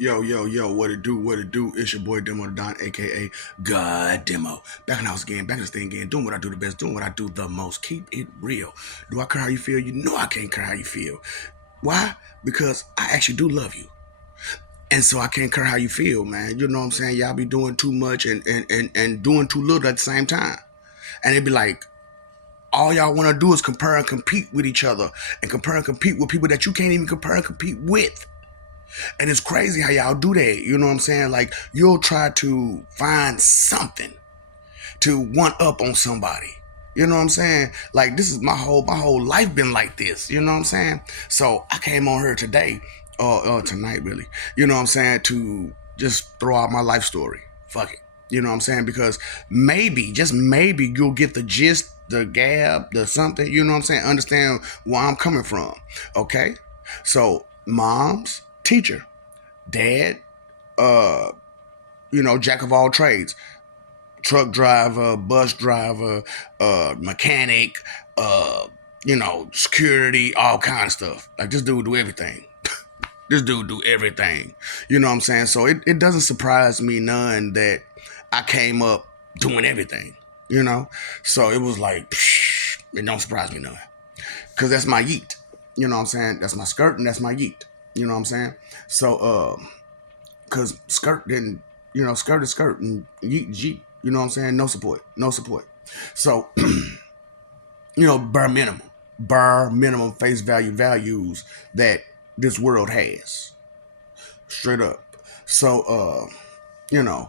Yo, yo, yo, what it do, what it do? It's your boy Demo Don, aka God Demo. Back in the house again, back in this thing again, doing what I do the best, doing what I do the most. Keep it real. Do I care how you feel? You know I can't care how you feel. Why? Because I actually do love you. And so I can't care how you feel, man. You know what I'm saying? Y'all be doing too much and doing too little at the same time. And it'd be like, all y'all want to do is compare and compete with each other and compare and compete with people that you can't even compare and compete with. And it's crazy how y'all do that. You know what I'm saying? Like, you'll try to find something to one up on somebody. You know what I'm saying? Like, this is my whole life been like this. You know what I'm saying? So I came on here today, tonight really. You know what I'm saying? To just throw out my life story. Fuck it. You know what I'm saying? Because maybe, just maybe, you'll get the gist, the gab, the something. You know what I'm saying? Understand where I'm coming from. Okay? So, moms, teacher, dad, uh, jack of all trades, truck driver, bus driver, mechanic, security, all kind of stuff. Like, this dude do everything. This dude do everything. You know what I'm saying? So it doesn't surprise me none that I came up doing everything. You know? So it was like, it don't surprise me none. Cause that's my yeet. You know what I'm saying? That's my skirt and that's my yeet. You know what I'm saying? So cause skirt didn't, skirt is skirt and yeet jeet. You know what I'm saying? No support. No support. So, bare minimum face value values that this world has. Straight up. So, the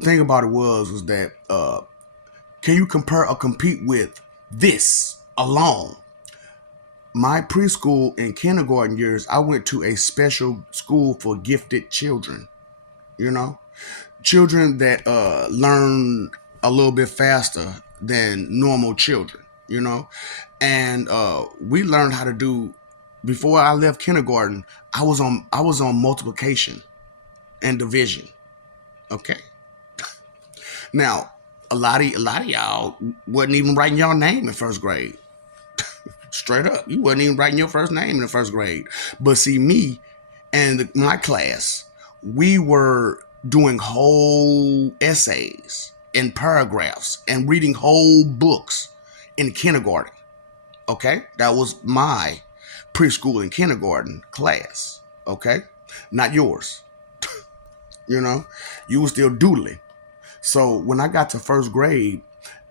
thing about it was that can you compare or compete with this alone? My preschool and kindergarten years, I went to a special school for gifted children. You know, children that learn a little bit faster than normal children. And we learned how to do. Before I left kindergarten, I was on multiplication and division. Okay. Now, a lot of y'all wasn't even writing your name in first grade. Straight up, you wasn't even writing your first name in the first grade. But see, me and my class, we were doing whole essays and paragraphs and reading whole books in kindergarten. Okay, that was my preschool and kindergarten class. Okay, not yours. You were still doodling. So when I got to first grade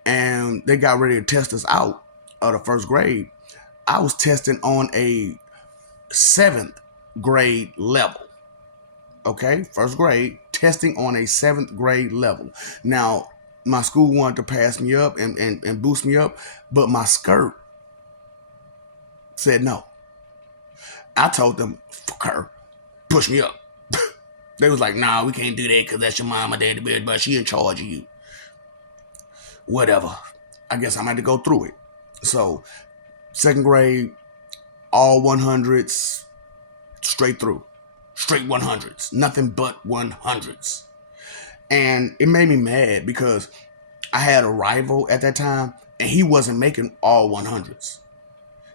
and they got ready to test us out of the first grade, I was testing on a seventh grade level. Okay, first grade, testing on a seventh grade level. Now, my school wanted to pass me up and boost me up, but my skirt said no. I told them, fuck her, push me up. They was like, nah, we can't do that because that's your mama, daddy, but she in charge of you. Whatever. I guess I'm going to go through it. So, second grade, all 100s, straight through. Straight 100s. Nothing but 100s. And it made me mad because I had a rival at that time and he wasn't making all 100s.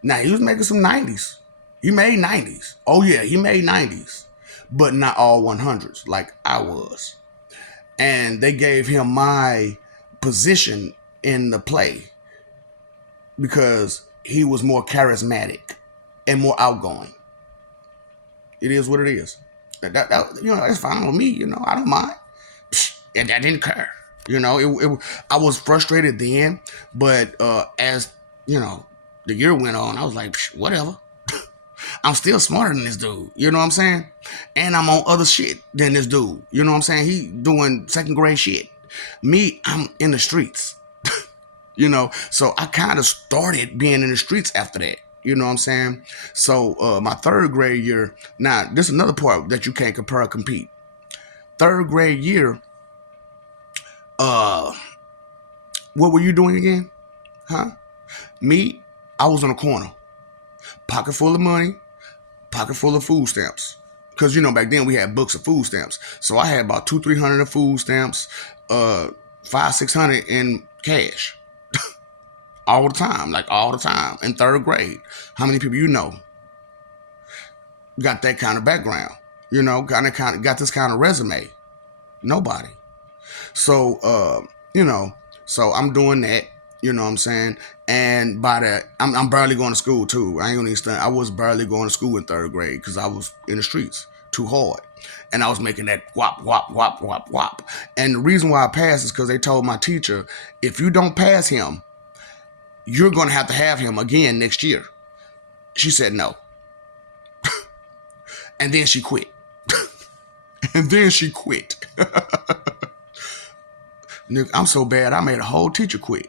Now, he was making some 90s. He made 90s. Oh, yeah, he made 90s. But not all 100s like I was. And they gave him my position in the play because he was more charismatic and more outgoing. It is what it is. That's fine with me. I don't mind. And I didn't care. I was frustrated then, but as the year went on, I was like, whatever. I'm still smarter than this dude. You know what I'm saying? And I'm on other shit than this dude. You know what I'm saying? He doing second grade shit. Me, I'm in the streets. So I kind of started being in the streets after that. You know what I'm saying? So my third grade year, now this is another part that you can't compare or compete. Third grade year, what were you doing again? Huh? Me, I was on a corner. Pocket full of money, pocket full of food stamps. Because, back then we had books of food stamps. So I had about 200-300 of food stamps, 500-600 in cash. All the time, like all the time, in third grade. How many people got that kind of background? kind of got this kind of resume. Nobody. So, so I'm doing that. You know what I'm saying? And by that, I'm barely going to school too. I ain't gonna understand. I was barely going to school in third grade because I was in the streets too hard. And I was making that whop, whop, whop, whop, whop. And the reason why I passed is because they told my teacher, if you don't pass him, you're going to have him again next year. She said no. And then she quit. Nick, I'm so bad, I made a whole teacher quit.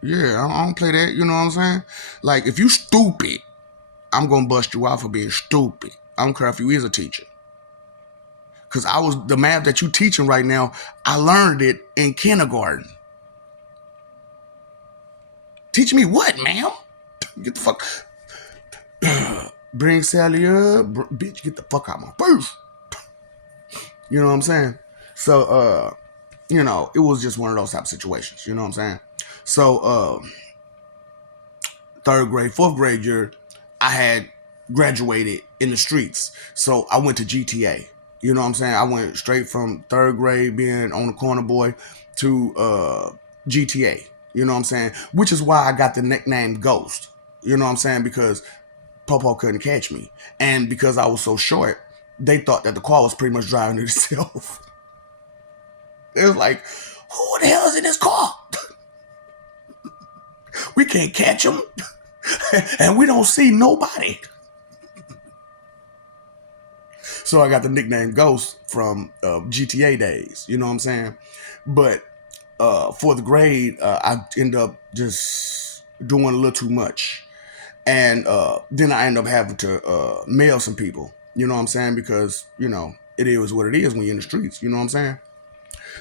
Yeah, I don't play that, you know what I'm saying? Like, if you stupid, I'm going to bust you out for being stupid. I don't care if you is a teacher. Because the math that you teaching right now, I learned it in kindergarten. Teach me what, ma'am? Get the fuck... Bring Sally up. Bitch, get the fuck out of my face. You know what I'm saying? So, it was just one of those type of situations. You know what I'm saying? So, third grade, fourth grade year, I had graduated in the streets. So I went to GTA. You know what I'm saying? I went straight from third grade being on the corner boy to GTA. You know what I'm saying? Which is why I got the nickname Ghost. You know what I'm saying? Because Popo couldn't catch me. And because I was so short, they thought that the car was pretty much driving itself. It was like, who the hell is in this car? We can't catch him. And we don't see nobody. So I got the nickname Ghost from GTA days. You know what I'm saying? But fourth grade, I end up just doing a little too much. And then I end up having to mail some people. You know what I'm saying? Because, it is what it is when you're in the streets. You know what I'm saying?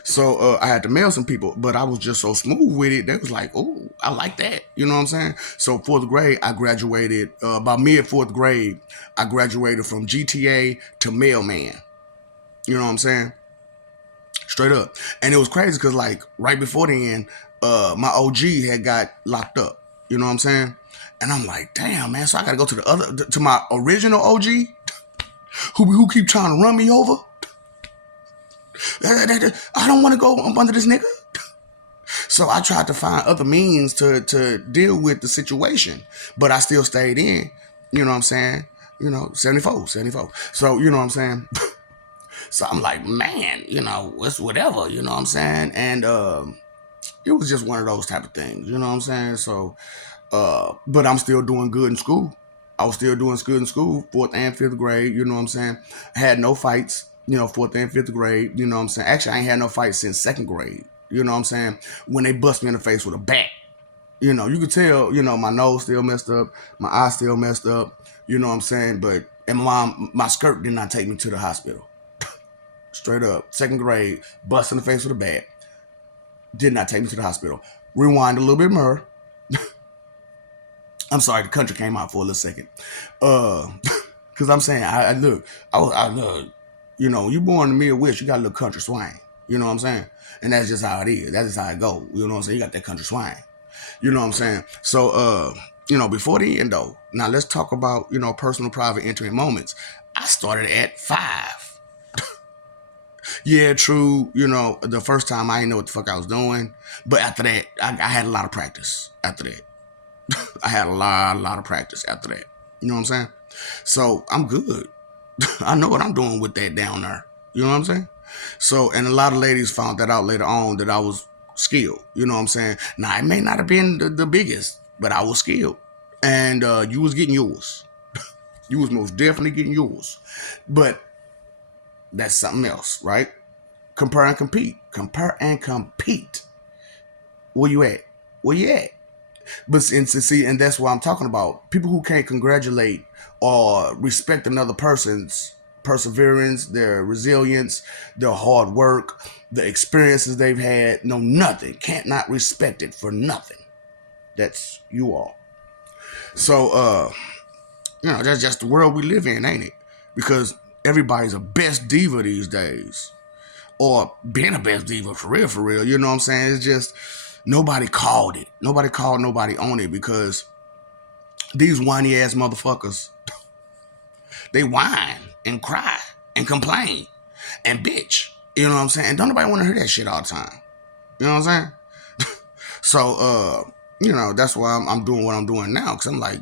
So I had to mail some people, but I was just so smooth with it. They was like, oh, I like that. You know what I'm saying? So fourth grade, I graduated. By mid-fourth grade, I graduated from GTA to mailman. You know what I'm saying? Straight up. And it was crazy because, like, right before the end, my OG had got locked up. You know what I'm saying? And I'm like, damn, man. So I got to go to my original OG who keep trying to run me over. I don't want to go up under this nigga. So I tried to find other means to deal with the situation, but I still stayed in. You know what I'm saying? 74. So, you know what I'm saying? So I'm like, man, it's whatever, you know what I'm saying? And it was just one of those type of things, you know what I'm saying? So, but I'm still doing good in school. I was still doing good in school, 4th and 5th grade, you know what I'm saying? I had no fights, 4th and 5th grade, you know what I'm saying? Actually, I ain't had no fights since 2nd grade, you know what I'm saying? When they bust me in the face with a bat, you could tell, my nose still messed up, my eye still messed up, you know what I'm saying? And my skirt did not take me to the hospital. Straight up, 2nd grade, bust in the face with a bat, did not take me to the hospital. Rewind a little bit more. I'm sorry, the country came out for a little second. Because I'm saying, I look, you born in the Midwest, you got a little country swing. You know what I'm saying? And that's just how it is. That's just how it goes. You know what I'm saying? You got that country swing. You know what I'm saying? So, before the end though, now let's talk about, personal, private, intimate moments. I started at 5. Yeah, true. The first time I didn't know what the fuck I was doing. But after that, I had a lot of practice after that. I had a lot of practice after that. You know what I'm saying? So I'm good. I know what I'm doing with that down there. You know what I'm saying? So, and a lot of ladies found that out later on that I was skilled. You know what I'm saying? Now, it may not have been the biggest, but I was skilled. And you was getting yours. You was most definitely getting yours. But that's something else, right? Compare and compete. Compare and compete. Where you at? Where you at? But and that's what I'm talking about. People who can't congratulate or respect another person's perseverance, their resilience, their hard work, the experiences they've had, know nothing, can't not respect it for nothing. That's you all. So, that's just the world we live in, ain't it? Because everybody's a best diva these days. Or being a best diva for real. You know what I'm saying? It's just... Nobody called it. Nobody called nobody on it because these whiny ass motherfuckers, They whine and cry and complain and bitch. You know what I'm saying? And don't nobody want to hear that shit all the time. You know what I'm saying? So, that's why I'm doing what I'm doing now. Because I'm like,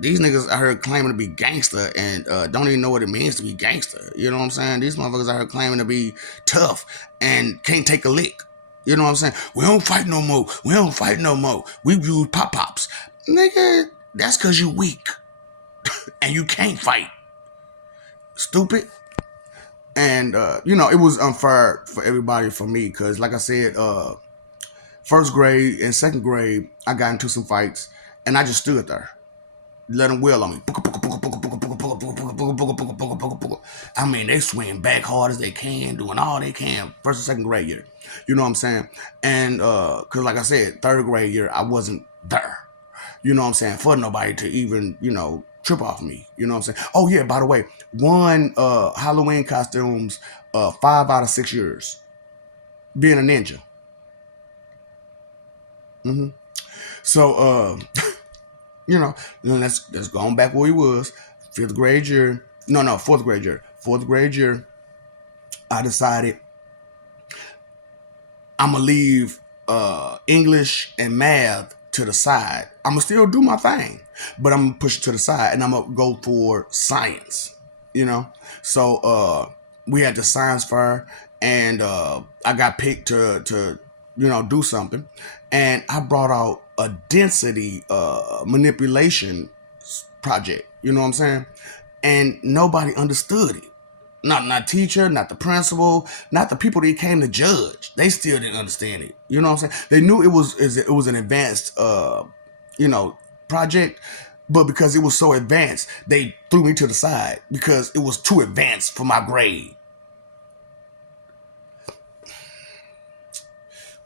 these niggas I heard claiming to be gangster and don't even know what it means to be gangster. You know what I'm saying? These motherfuckers I heard claiming to be tough and can't take a lick. You know what I'm saying? We don't fight no more. We don't fight no more. We use pop-pops. Nigga, that's because you weak. And you can't fight. Stupid. And, it was unfair for everybody for me. Because, like I said, first grade and second grade, I got into some fights. And I just stood there. Let them wheel on me. I mean, they swing back hard as they can, doing all they can. First and second grade year. You know what I'm saying? And, because like I said, third grade year, I wasn't there. You know what I'm saying? For nobody to even, trip off me. You know what I'm saying? Oh, yeah, by the way, won Halloween costumes 5 out of 6 years. Being a ninja. Mm-hmm. So, let's go on back where he was. Fourth grade year. Fourth grade year, I decided I'm going to leave English and math to the side. I'm going to still do my thing, but I'm going to push it to the side and I'm going to go for science, So we had the science fair and I got picked to do something. And I brought out a density manipulation project, you know what I'm saying? And nobody understood it. Not teacher, not the principal, not the people that came to judge. They still didn't understand it. You know what I'm saying? They knew it was an advanced project, but because it was so advanced, they threw me to the side because it was too advanced for my grade.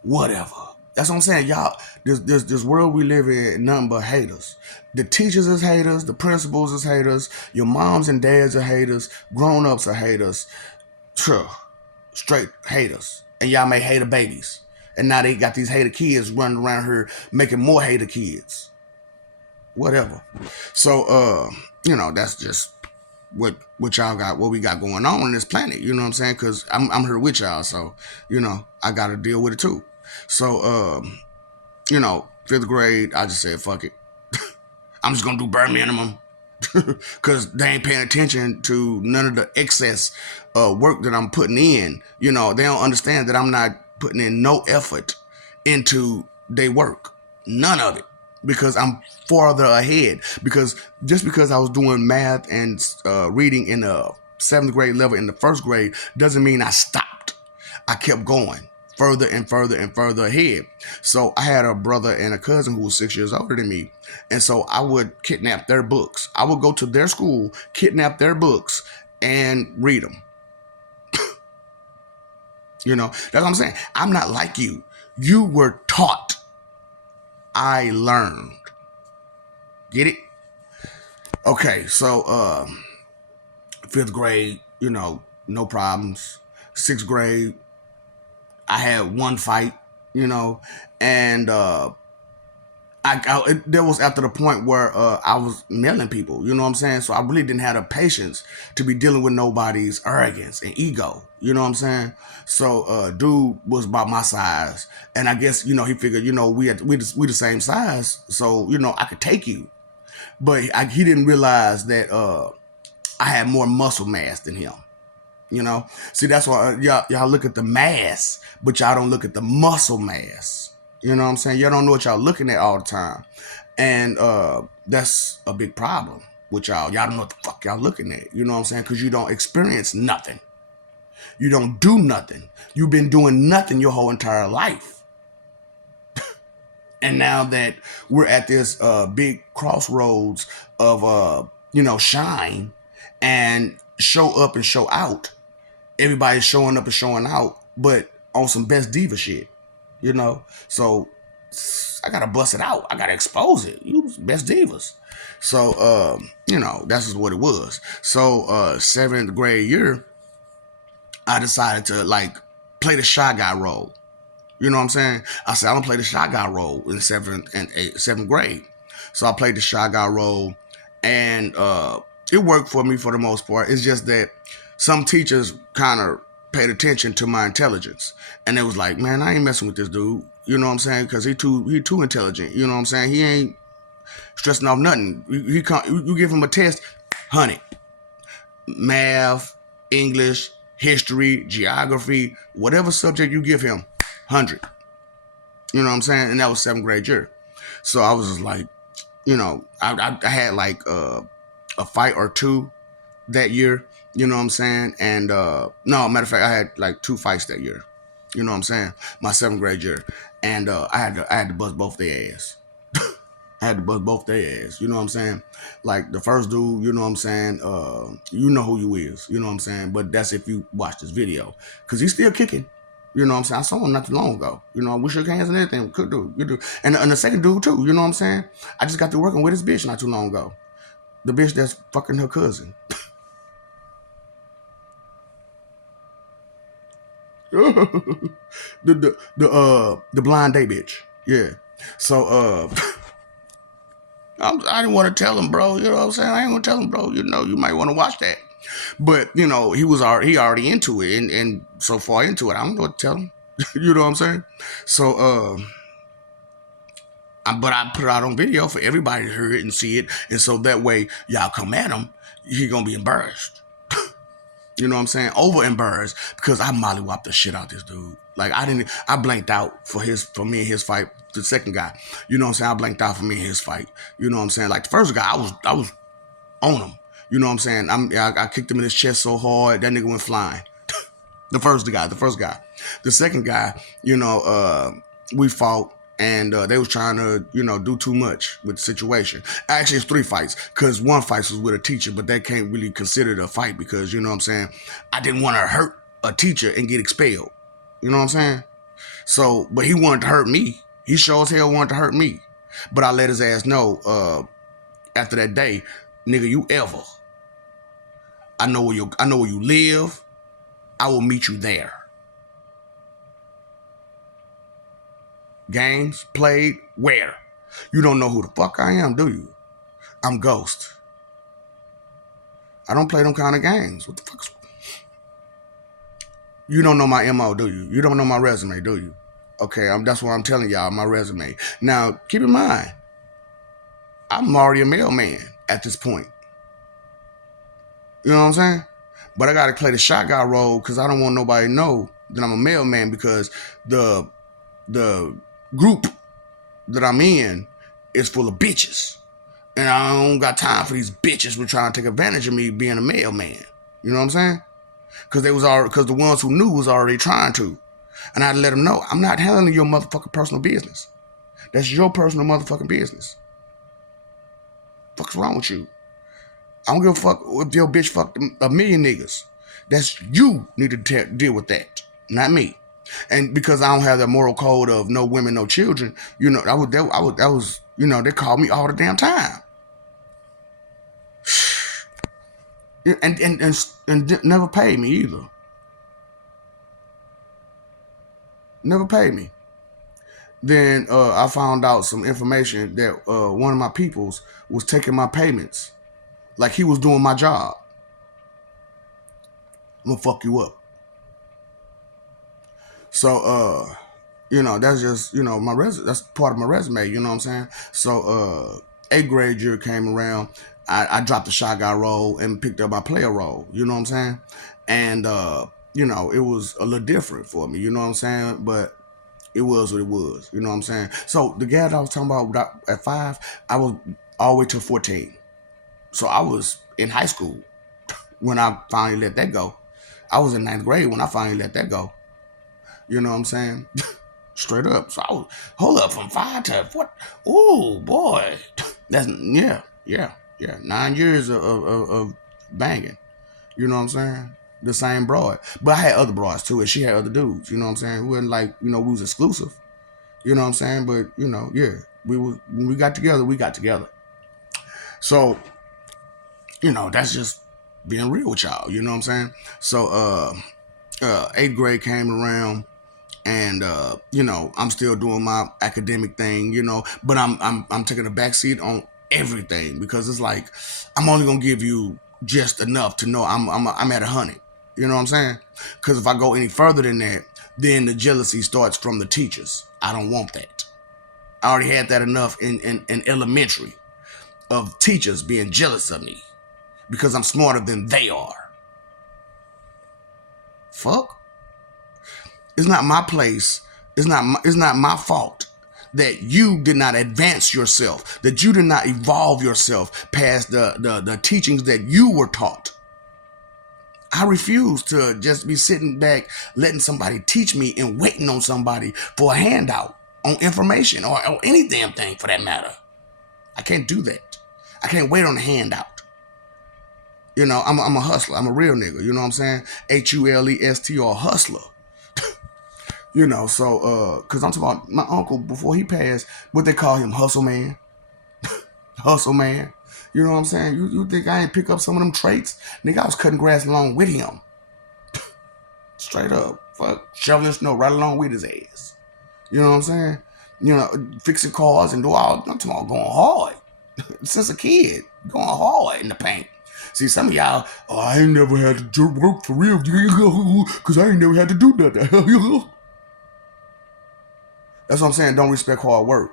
Whatever. That's what I'm saying, y'all. This world we live in, nothing but haters. The teachers is haters. The principals is haters. Your moms and dads are haters. Grown-ups are haters. Straight haters. And y'all make hater babies. And now they got these hater kids running around here making more hater kids. Whatever. So, that's just what y'all got, what we got going on this planet. You know what I'm saying? Because I'm here with y'all. So, I got to deal with it too. So, fifth grade, I just said, fuck it. I'm just going to do bare minimum because they ain't paying attention to none of the excess work that I'm putting in. They don't understand that I'm not putting in no effort into their work. None of it. Because I'm farther ahead. Because just because I was doing math and reading in the 7th grade level in the 1st grade doesn't mean I stopped. I kept going further and further and further ahead. So I had a brother and a cousin who was 6 years older than me. And so I would kidnap their books. I would go to their school, kidnap their books, and read them. That's what I'm saying. I'm not like you. You were taught. I learned. Get it? Okay, so 5th grade, no problems. 6th grade, I had one fight, and there was after the point where I was mailing people, you know what I'm saying? So I really didn't have the patience to be dealing with nobody's arrogance and ego, you know what I'm saying? So dude was about my size, and I guess, he figured, we the same size, so, I could take you. But he didn't realize that I had more muscle mass than him. See, that's why y'all look at the mass, but y'all don't look at the muscle mass. You know what I'm saying? Y'all don't know what y'all looking at all the time. And that's a big problem with y'all. Y'all don't know what the fuck y'all looking at. You know what I'm saying? Because you don't experience nothing. You don't do nothing. You've been doing nothing your whole entire life. And now that we're at this big crossroads of, shine and show up and show out, everybody's showing up and showing out, but on some best diva shit, So I gotta bust it out. I gotta expose it. You best divas. So that's just what it was. So 7th grade year, I decided to play the shy guy role. You know what I'm saying? I said I'm gonna play the shy guy role in 7th grade. So I played the shy guy role, and it worked for me for the most part. It's just that some teachers kind of paid attention to my intelligence, and it was like, man, I ain't messing with this dude. You know what I'm saying? Because he too intelligent. You know what I'm saying? He ain't stressing off nothing. You give him a test, honey, math, English, history, geography, whatever subject you give him, 100. You know what I'm saying? And that was 7th grade year. So I was just like, I had like a fight or two that year. You know what I'm saying? And no, matter of fact, I had like 2 fights that year. You know what I'm saying? My 7th grade year, and I had to bust both their ass. I had to bust both their ass. You know what I'm saying? Like the first dude, you know what I'm saying? You know who you is. You know what I'm saying? But that's if you watch this video, cause he's still kicking. You know what I'm saying? I saw him not too long ago. You know, we shook hands and everything. Could do, you do. And the second dude too. You know what I'm saying? I just got to working with his bitch not too long ago. The bitch that's fucking her cousin. the blind day bitch. Yeah. So I didn't want to tell him, bro. You know what I'm saying? I ain't gonna tell him, bro. You know, you might want to watch that. But he already into it, and so far into it, I don't know what to tell him. You know what I'm saying? So but I put it out on video for everybody to hear it and see it, and so that way y'all come at him, he gonna be embarrassed. You know what I'm saying? Over embarrassed because I mollywopped the shit out this dude. Like I blanked out for me and his fight. The second guy, you know what I'm saying? I blanked out for me and his fight. You know what I'm saying? Like the first guy, I was on him. You know what I'm saying? I kicked him in his chest so hard that nigga went flying. The first guy. The second guy, we fought and they was trying to, do too much with the situation. Actually, it's 3 fights because 1 fight was with a teacher, but that can't really consider it a fight because, you know what I'm saying, I didn't want to hurt a teacher and get expelled. You know what I'm saying? So, but he wanted to hurt me. He sure as hell wanted to hurt me. But I let his ass know after that day, nigga, you ever. I know where you live. I will meet you there. Games played where? You don't know who the fuck I am, do you? I'm Ghost. I don't play them kind of games. What the fuck? You don't know my MO, do you? You don't know my resume, do you? Okay, that's what I'm telling y'all, my resume. Now, keep in mind, I'm already a mailman at this point. You know what I'm saying? But I got to play the shot guy role because I don't want nobody to know that I'm a mailman because the group that I'm in is full of bitches. And I don't got time for these bitches who trying to take advantage of me being a mailman. You know what I'm saying? Because the ones who knew was already trying to. And I had to let them know, I'm not handling your motherfucking personal business. That's your personal motherfucking business. Fuck's wrong with you? I don't give a fuck if your bitch fucked a million niggas. That's you need to deal with that, not me. And because I don't have that moral code of no women, no children, that was they called me all the damn time. And never paid me either. Never paid me. Then I found out some information that one of my peoples was taking my payments like he was doing my job. I'm gonna fuck you up. So that's just my that's part of my resume. You know what I'm saying? So 8th grade year came around. I dropped the shot guy role and picked up my player role. You know what I'm saying? And it was a little different for me. You know what I'm saying? But it was what it was. You know what I'm saying? So the guy that I was talking about at 5, I was all the way to 14. So I was in high school when I finally let that go. I was in 9th grade when I finally let that go. You know what I'm saying? Straight up. So I was, hold up, from 5 to 4. Ooh, boy. That's, yeah. 9 years of banging. You know what I'm saying? The same broad. But I had other broads too, and she had other dudes. You know what I'm saying? We wasn't like, we was exclusive. You know what I'm saying? But, yeah. When we got together, we got together. So, that's just being real with y'all. You know what I'm saying? So, 8th grade came around. And I'm still doing my academic thing, but I'm taking a backseat on everything, because it's like I'm only gonna give you just enough to know I'm at 100. You know what I'm saying? Because if I go any further than that, then the jealousy starts from the teachers. I don't want that. I already had that enough in elementary of teachers being jealous of me because I'm smarter than they are. Fuck. It's not my place. It's not my fault that you did not advance yourself, that you did not evolve yourself past the teachings that you were taught. I refuse to just be sitting back letting somebody teach me and waiting on somebody for a handout on information or any damn thing for that matter. I can't do that. I can't wait on a handout. You know, I'm a hustler. I'm a real nigga. You know what I'm saying? HULESTR, hustler. You know, so, because I'm talking about my uncle, before he passed, what they call him, hustle man. Hustle man. You know what I'm saying? You think I ain't pick up some of them traits? Nigga, I was cutting grass along with him. Straight up. Fuck. Shoveling snow right along with his ass. You know what I'm saying? You know, fixing cars and do all, I'm talking about going hard. Since a kid, going hard in the paint. See, some of y'all, oh, I ain't never had to work for real, because I ain't never had to do nothing. That's what I'm saying. Don't respect hard work.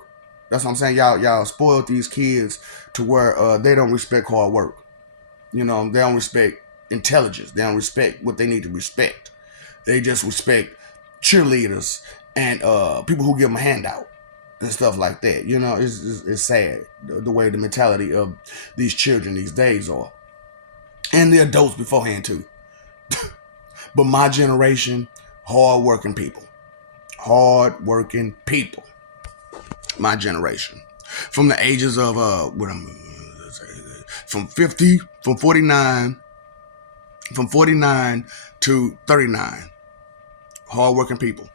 That's what I'm saying. Y'all spoiled these kids to where they don't respect hard work. You know, they don't respect intelligence. They don't respect what they need to respect. They just respect cheerleaders and people who give them a handout and stuff like that. You know, it's sad the way the mentality of these children these days are, and the adults beforehand too. But my generation, hard-working people. Hard-working people. My generation. From the ages of, from 49 to 39. Hard-working people.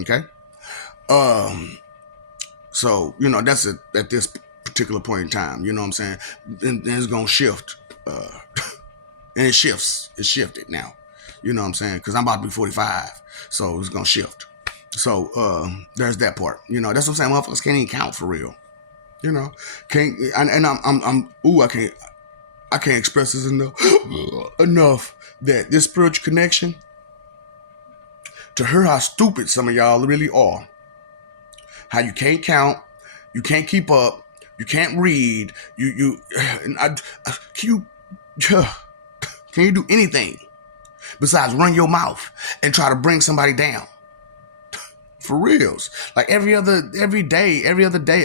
Okay? So, you know, that's at this particular point in time. You know what I'm saying? And it's going to shift. And it shifts. It's shifted now. You know what I'm saying? Because I'm about to be 45. So it's going to shift. So there's that part. You know, that's what I'm saying. Motherfuckers can't even count for real. You know, can't. And I can't express this enough that this spiritual connection, to hear how stupid some of y'all really are. How you can't count, you can't keep up, you can't read, can you do anything besides run your mouth and try to bring somebody down? For reals. Like every other day, I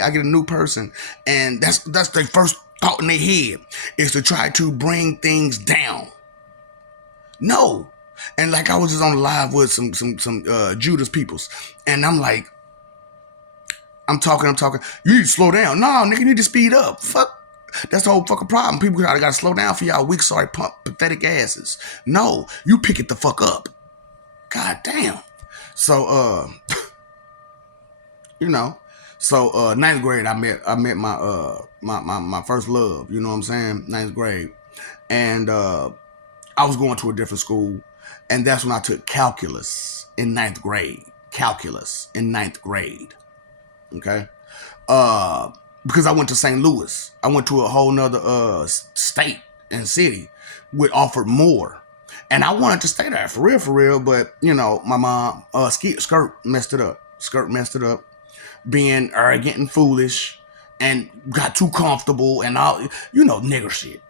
get a new person, and that's their first thought in their head is to try to bring things down. No. And like I was just on live with some Judas peoples, and I'm like, I'm talking. You need to slow down. No, nigga, you need to speed up. Fuck. That's the whole fucking problem. People gotta slow down for y'all weak, sorry, pathetic asses. No, you pick it the fuck up. God damn. So, you know, so ninth grade, I met my first love. You know what I'm saying? Ninth grade, and I was going to a different school, and that's when I took calculus in ninth grade. Okay, because I went to St. Louis. I went to a whole nother state and city, which offered more. And I wanted to stay there for real, but you know, my mom skirt messed it up, being arrogant and foolish, and got too comfortable and all, you know, nigger shit.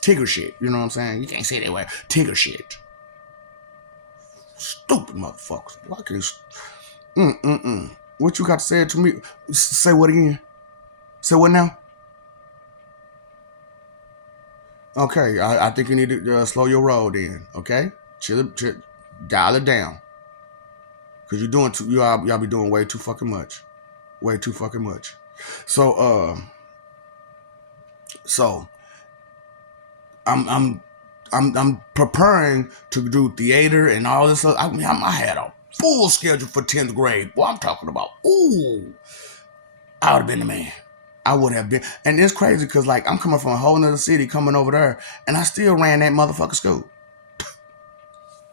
Tigger shit, you know what I'm saying? You can't say that way. Tigger shit. Stupid motherfuckers. Why can't What you got to say to me? Say what again? Say what now? Okay, I think you need to slow your roll then. Okay, chill, dial it down. Cause you're doing y'all be doing way too fucking much. So I'm preparing to do theater and all this stuff. I had a full schedule for 10th grade. Boy, I'm talking about, ooh, I would have been the man. I would have been. And it's crazy because, like, I'm coming from a whole nother city coming over there, and I still ran that motherfucker school.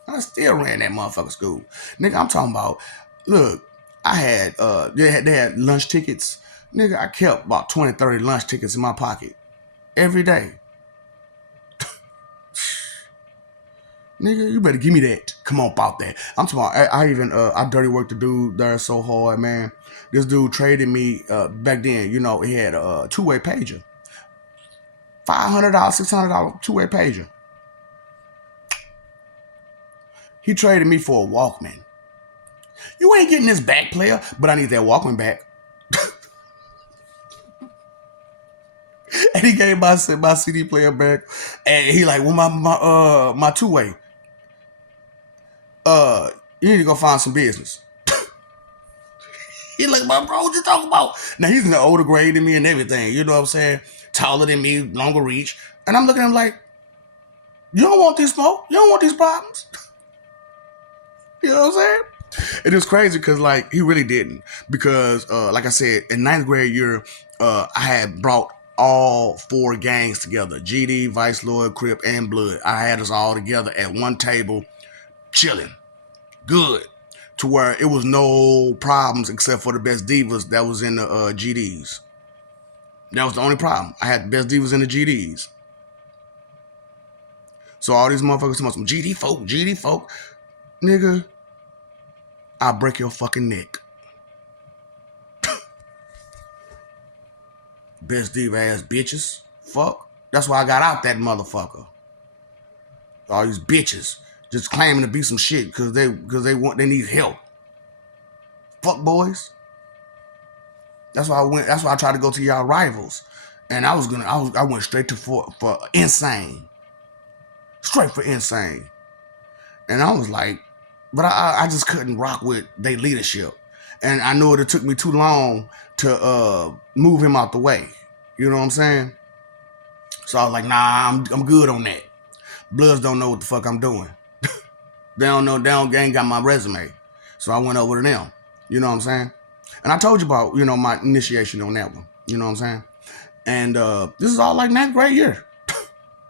Nigga, I'm talking about, look, I had, they had lunch tickets Nigga, I kept about 20, 30 lunch tickets in my pocket every day. Nigga, you better give me that. Come on about that. I'm talking about, I dirty worked the dude there so hard, man. This dude traded me, back then, you know, he had a two-way pager. $500, $600 two-way pager. He traded me for a Walkman. You ain't getting this back, player, but I need that Walkman back. And he gave my CD player back, and he like, well, my two way. You need to go find some business. He like, bro, what you talking about? Now he's in the older grade than me and everything. You know what I'm saying? Taller than me, longer reach, and I'm looking at him like, you don't want this smoke. You don't want these problems. You know what I'm saying? It was crazy because like he really didn't, because like I said, in ninth grade year, I had brought all four gangs together: GD, Vice Lord, Crip, and Blood. I had us all together at one table, chilling, good, to where it was no problems except for the best divas that was in the GDs. That was the only problem. I had the best divas in the GDs. So all these motherfuckers talking about some GD folk, nigga, I'll break your fucking neck. Best diva ass bitches. Fuck. That's why I got out that motherfucker. All these bitches just claiming to be some shit because they need help. Fuck boys. That's why I tried to go to y'all rivals. And I went straight to for insane. Straight for insane. And I was like, but I just couldn't rock with their leadership. And I knew it took me too long to move him out the way. You know what I'm saying? So I was like, nah, I'm good on that. Bloods don't know what the fuck I'm doing. They ain't got my resume. So I went over to them. You know what I'm saying? And I told you about, you know, my initiation on that one. You know what I'm saying? And this is all like ninth grade year.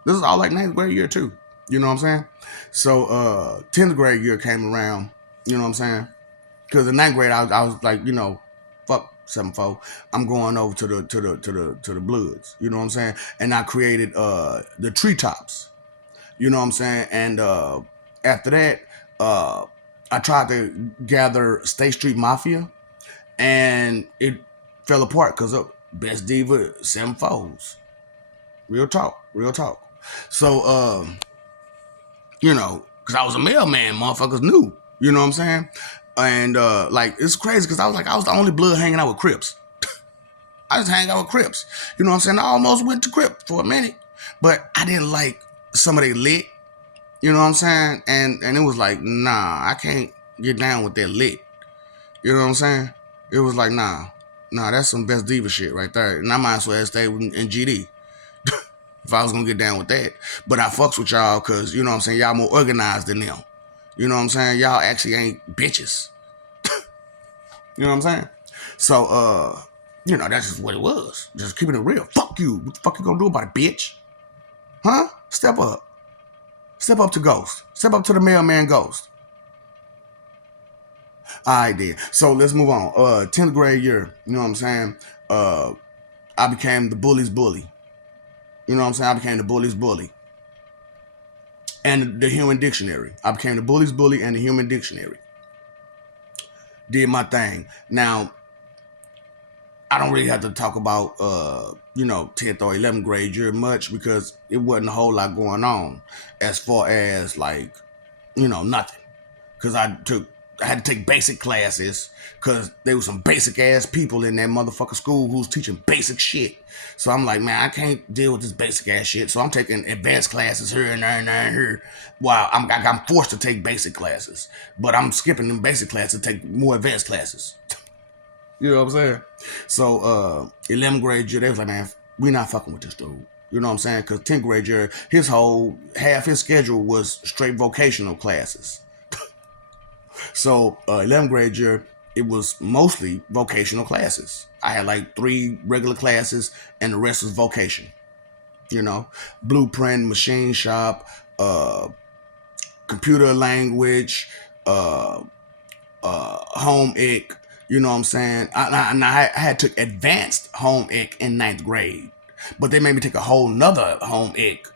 This is all like ninth grade year too. You know what I'm saying? So 10th grade year came around. You know what I'm saying? Because in ninth grade I was like, you know, fuck 7-4. I'm going over to the Bloods. You know what I'm saying? And I created the Treetops. You know what I'm saying? And after that, I tried to gather State Street Mafia, and it fell apart because of Best Diva 7-4s. Real talk. So, you know, because I was a mailman, motherfuckers knew. You know what I'm saying? And like, it's crazy because I was the only Blood hanging out with Crips. I just hang out with Crips. You know what I'm saying? I almost went to Crip for a minute, but I didn't like some of they lit. You know what I'm saying? And it was like, nah, I can't get down with that lit. You know what I'm saying? It was like, nah, that's some Best Diva shit right there. And I might as well stay in GD if I was gonna get down with that. But I fucks with y'all because, you know what I'm saying, y'all more organized than them. You know what I'm saying? Y'all actually ain't bitches. You know what I'm saying? So, you know, that's just what it was. Just keeping it real. Fuck you. What the fuck you gonna do about it, bitch? Huh? Step up. Step up to Ghost. Step up to the mailman Ghost. Alright then. So let's move on. 10th grade year, you know what I'm saying? I became the bully's bully. You know what I'm saying? I became the bully's bully. And the human dictionary. I became the bully's bully and the human dictionary. Did my thing. Now, I don't really have to talk about, you know, 10th or 11th grade year much because it wasn't a whole lot going on as far as, like, you know, nothing. Because I had to take basic classes because there was some basic ass people in that motherfucker school who's teaching basic shit. So I'm like, man, I can't deal with this basic ass shit. So I'm taking advanced classes here and there and there and here. While I'm forced to take basic classes, but I'm skipping them basic classes to take more advanced classes. You know what I'm saying? So 11th grade year, they was like, man, we not fucking with this dude. You know what I'm saying? Because 10th grade year, half his schedule was straight vocational classes. So 11th grade year, it was mostly vocational classes. I had like 3 regular classes and the rest was vocation. You know, blueprint, machine shop, computer language, home ec, You know what I'm saying? I had took advanced home ec in ninth grade, but they made me take a whole nother home ec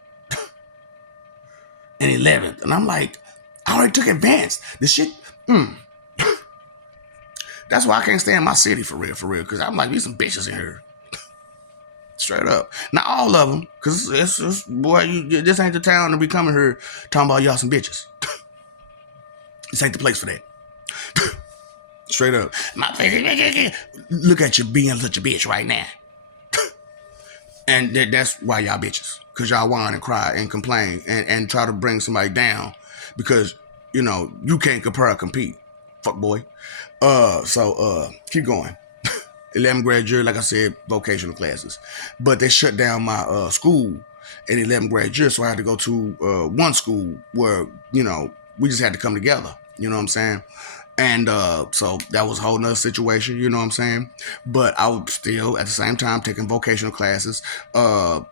in 11th. And I'm like, I already took advanced. This shit, that's why I can't stay in my city for real. Because I'm like, there's some bitches in here. Straight up. Not all of them, because it's boy, this ain't the town to be coming here talking about y'all some bitches. This ain't the place for that. Straight up. Look at you being such a bitch right now. And that's why y'all bitches. Because y'all whine and cry and complain and try to bring somebody down because, you know, you can't compare or compete. Fuck boy. Keep going. 11th grade year, like I said, vocational classes. But they shut down my school in 11th grade year, so I had to go to one school where, you know, we just had to come together. You know what I'm saying? And so that was a whole nother situation, you know what I'm saying? But I was still, at the same time, taking vocational classes,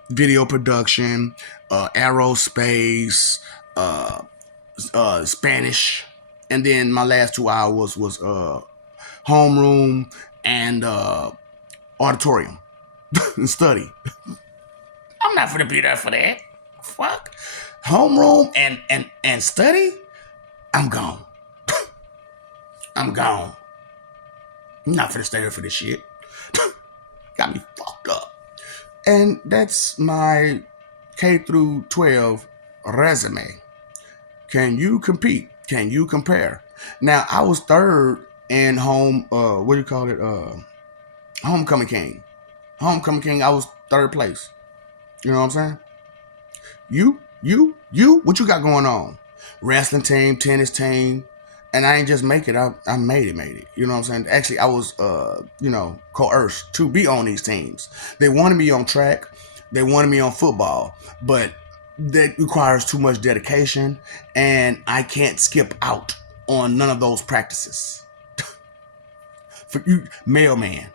video production, aerospace, Spanish. And then my last 2 hours was homeroom and auditorium and study. I'm not gonna be there for that. Fuck. Homeroom and study? I'm gone. I'm gone. I'm not finna stay here for this shit. Got me fucked up. And that's my K through 12 resume. Can you compete? Can you compare? Now, I was third in what do you call it? Homecoming King. Homecoming King, I was third place. You know what I'm saying? You, what you got going on? Wrestling team, tennis team, and I ain't just make it. I made it. You know what I'm saying? Actually, I was, coerced to be on these teams. They wanted me on track. They wanted me on football, but that requires too much dedication, and I can't skip out on none of those practices. For you, mailman,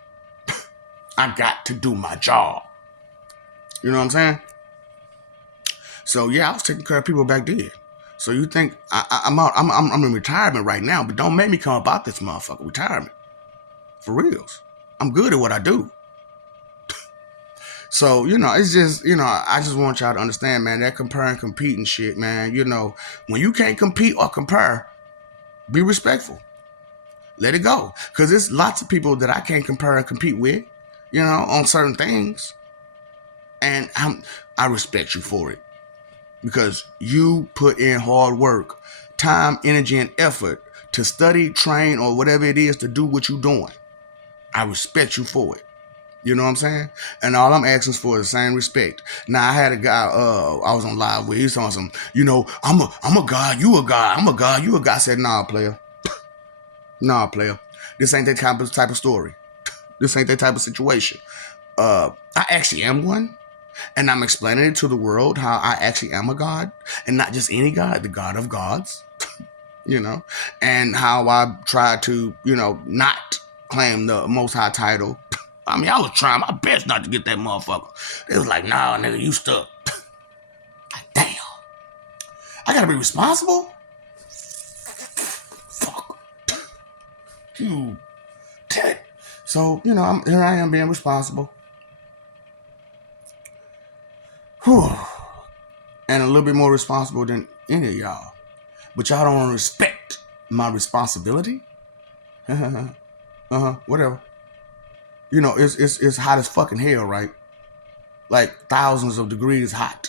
I got to do my job. You know what I'm saying? So yeah, I was taking care of people back then. So you think I'm out? I'm in retirement right now, but don't make me come about this motherfucker retirement. For reals, I'm good at what I do. So you know, it's just I just want y'all to understand, man. That compare and compete and shit, man. You know, when you can't compete or compare, be respectful. Let it go, because there's lots of people that I can't compare and compete with, you know, on certain things, and I respect you for it. Because you put in hard work, time, energy, and effort to study, train, or whatever it is to do what you're doing. I respect you for it. You know what I'm saying? And all I'm asking for is the same respect. Now, I had a guy, I was on live with, he was talking some, I'm a god, you a god, I'm a god, you a god. I said, nah, player. Nah, player. This ain't that type of story. This ain't that type of situation. I actually am one. And I'm explaining it to the world how I actually am a god, and not just any god, the God of gods, you know, and how I try to, not claim the Most High title. I mean, I was trying my best not to get that motherfucker. They was like, nah, nigga, you stuck. Like, damn. I gotta be responsible? Fuck. You. Damn it. So, here I am being responsible. Whew. And a little bit more responsible than any of y'all. But y'all don't respect my responsibility? Whatever. It's hot as fucking hell, right? Like thousands of degrees hot.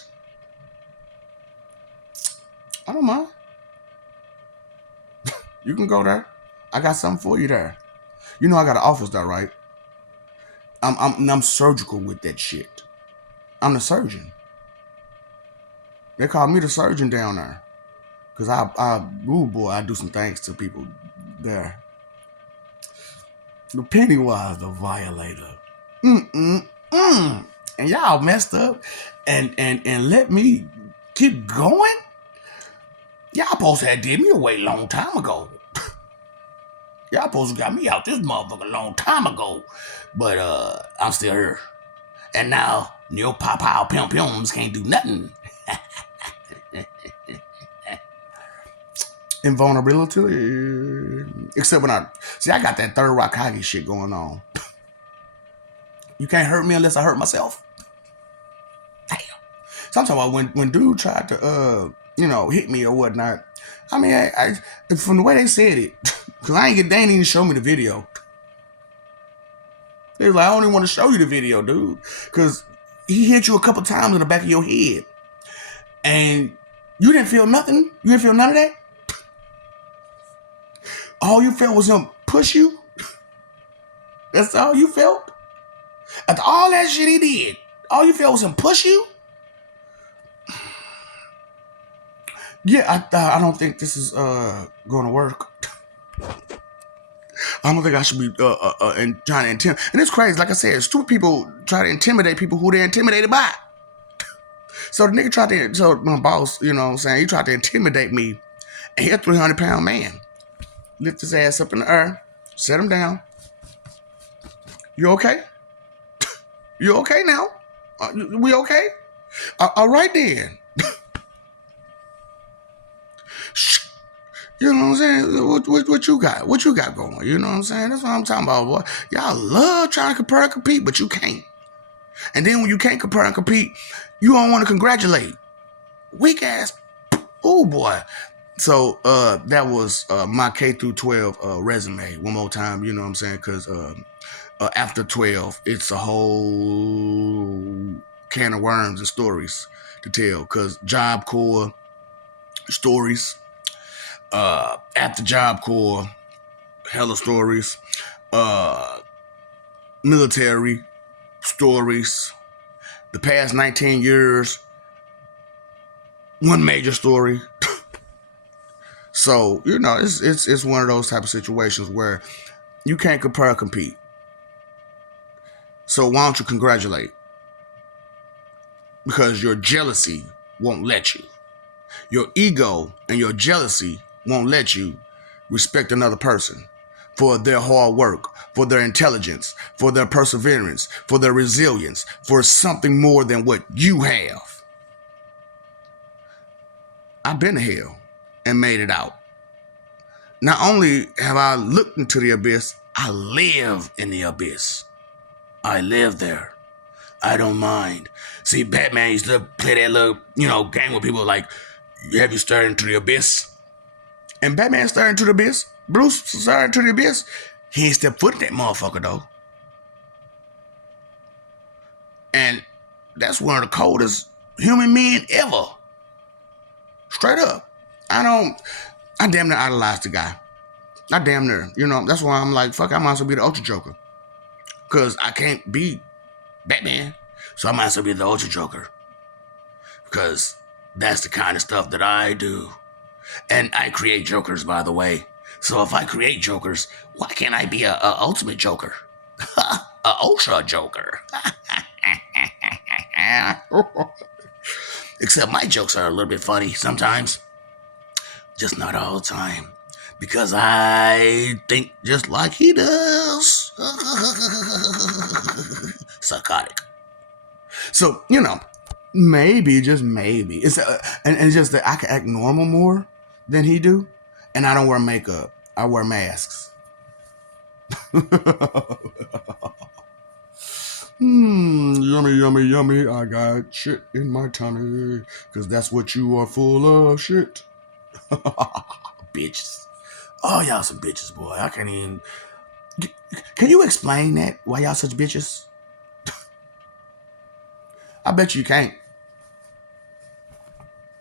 I don't mind. You can go there. I got something for you there. I got an office there, right? I'm surgical with that shit. I'm the surgeon. They call me the surgeon down there. Because I do some things to people there. The Pennywise, the violator. And y'all messed up and let me keep going? Y'all supposed to have did me away a long time ago. Y'all supposed to got me out this motherfucker a long time ago. But I'm still here. And now, your pow pim pims can't do nothing. Invulnerability. Except when I got that third Raikage shit going on. You can't hurt me unless I hurt myself. Damn. So I'm talking about when dude tried to hit me or whatnot. I mean, I from the way they said it, because they ain't even show me the video. They was like, I don't even want to show you the video, dude, because he hit you a couple times in the back of your head, and you didn't feel nothing. You didn't feel none of that. All you felt was him push you. That's all you felt. After all that shit he did, all you felt was him push you. Yeah, I don't think this is going to work. I don't think I should be trying to intimidate. And it's crazy. Like I said, stupid people try to intimidate people who they're intimidated by. So the nigga tried to, so my boss, you know what I'm saying, he tried to intimidate me. And he a 300-pound man. Lift his ass up in the air, set him down. You okay? You okay now? We okay? All right then. You know what I'm saying? What you got? What you got going? You know what I'm saying? That's what I'm talking about, boy. Y'all love trying to compare and compete, but you can't. And then when you can't compare and compete, you don't want to congratulate. Weak ass. Oh boy. So that was my K through 12 resume. One more time, you know what I'm saying? Because after 12, it's a whole can of worms and stories to tell. Because Job Corps stories. After Job Corps, hella stories, military stories, the past 19 years, one major story. So, you know, it's one of those type of situations where you can't compare or compete. So why don't you congratulate? Because your jealousy won't let you. Your ego and your jealousy won't let you respect another person for their hard work, for their intelligence, for their perseverance, for their resilience, for something more than what you have. I've been to hell and made it out. Not only have I looked into the abyss, I live in the abyss. I live there. I don't mind. See, Batman used to play that little, game with people like, have you stared into the abyss? And Batman stared into the abyss. Bruce stared into the abyss. He ain't stepped foot in that motherfucker, though. And that's one of the coldest human men ever. Straight up. I damn near idolize the guy. I damn near. That's why I'm like, fuck, I might as well be the Ultra Joker. Because I can't be Batman. So I might as well be the Ultra Joker. Because that's the kind of stuff that I do. And I create jokers, by the way. So if I create jokers, why can't I be a ultimate joker? A ultra joker. Except my jokes are a little bit funny sometimes. Just not all the time. Because I think just like he does. Psychotic. So, maybe, just maybe. It's just that I can act normal more than he do. And I don't wear makeup. I wear masks. Yummy, yummy, yummy. I got shit in my tummy. Because that's what you are, full of shit. Bitches. Oh, y'all some bitches, boy. I can't even... Can you explain that? Why y'all such bitches? I bet you can't.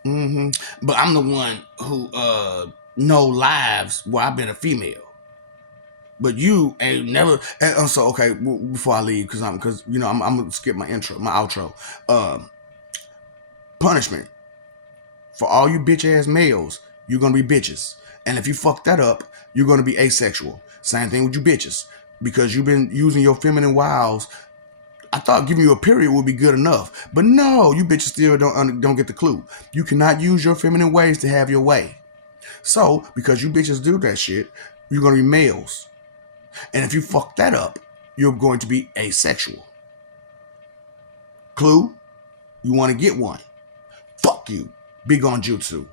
But I'm the one who know lives where I've been a female. But you ain't never. And so okay, before I leave, because I'm gonna skip my outro. Punishment for all you bitch ass males. You're gonna be bitches, and if you fuck that up, you're gonna be asexual. Same thing with you bitches, because you've been using your feminine wiles. I thought giving you a period would be good enough. But no, you bitches still don't get the clue. You cannot use your feminine ways to have your way. So, because you bitches do that shit, you're going to be males. And if you fuck that up, you're going to be asexual. Clue? You want to get one. Fuck you. Big on jutsu.